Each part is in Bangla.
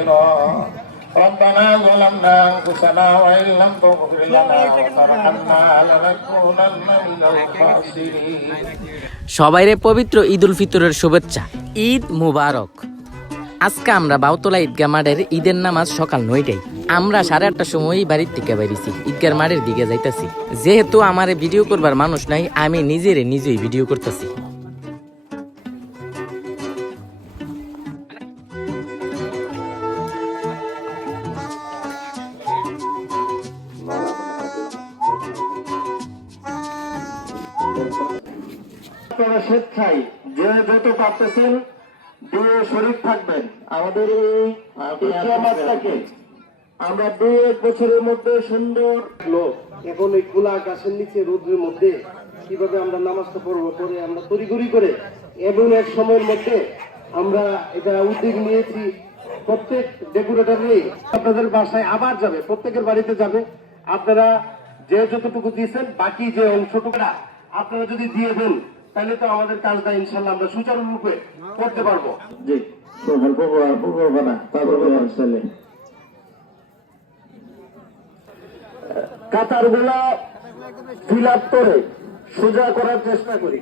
صغيرا ربنا ظلمنا أنفسنا وإن لم تغفر لنا وترحمنا لنكونن من الخاسرين সবাইরে পবিত্র ঈদ উল ফিতরের শুভেচ্ছা ঈদ মুবারক আজকে আমরা বাউতলা ঈদগা মাঠের ঈদের নামাজ সকাল নয়টাই আমরা সাড়ে আটটার সময়ই বাড়ির থেকে বেরিয়েছি ঈদগার মাঠের দিকে যাইতাছি যেহেতু আমার ভিডিও করবার মানুষ নাই আমি নিজেরে নিজেই ভিডিও করতেছি আপনারা স্বেচ্ছায় যে যত পারতেছেন দিয়ে শরীর থাকবেন। আমাদের এই আমরা দুই এক বছরের মধ্যে সুন্দর এখন এই খোলা নিচে, রোদ্রের মধ্যে কীভাবে আমরা নামাজটা পরে আমরা করে এবং এক সময়ের মধ্যে আমরা এটা উদ্যোগ নিয়েছি। প্রত্যেক ডেপুটেটরই আপনাদের বাসায় আবার যাবে, প্রত্যেকের বাড়িতে যাবে। আপনারা যে যতটুকু দিয়েছেন, বাকি যে অংশটুকু আপনারা যদি দিয়ে দেন তাহলে তো আমাদের কাজটা ইনশাল্লাহ আমরা সুচারুরূপে করতে পারব। জি কাতারগুলা ফিল আপ করে সোজা করার চেষ্টা করি।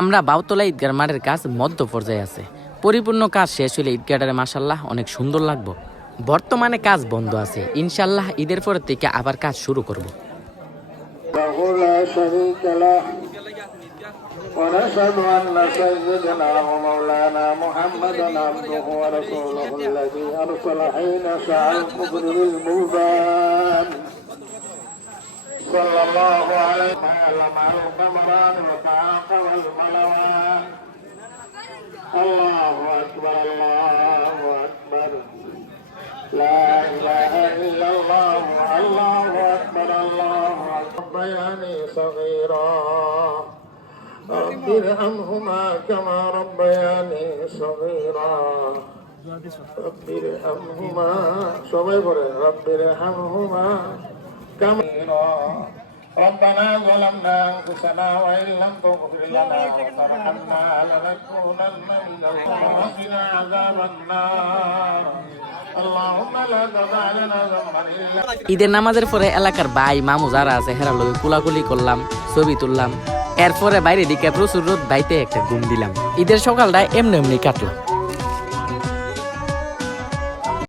আমরা বাউতলা ঈদগার মাঠের কাজ মধ্য পর্যায়ে আছে। পরিপূর্ণ কাজ শেষ হলে ঈদগাটারে মাসাল্লাহ অনেক সুন্দর লাগবো। বর্তমানে কাজ বন্ধ আছে ইনশাল্লাহ ঈদের পরের থেকে আবার কাজ শুরু করব له لا شريك له ونشهد أن سيدنا ومولانا محمدا عبده ورسوله الذي أرسل حين شاء الكفر بالبلدان صلى الله عليه وسلم على القمران وتعاقب الملوان الله أكبر الله الله أكبر الله أكبر ربياني صغيرا رب ارحمهما كما ربياني صغيرا رب ارحمهما সবাই বলে رب ارحمهما كما ربنا ظلمنا أنفسنا وإن لم تغفر لنا وترحمنا لنكونن من الخاسرين عذاب النار ঈদের নামাজের পরে এলাকার ভাই, মামু যারা আছে হেরা লোকে কুলাকুলি করলাম, ছবি তুললাম। এরপরে বাইরে দিকে প্রচুর রোদ, বাইতে একটা ঘুম দিলাম। ঈদের সকালটা এমনি এমনি কাটলো।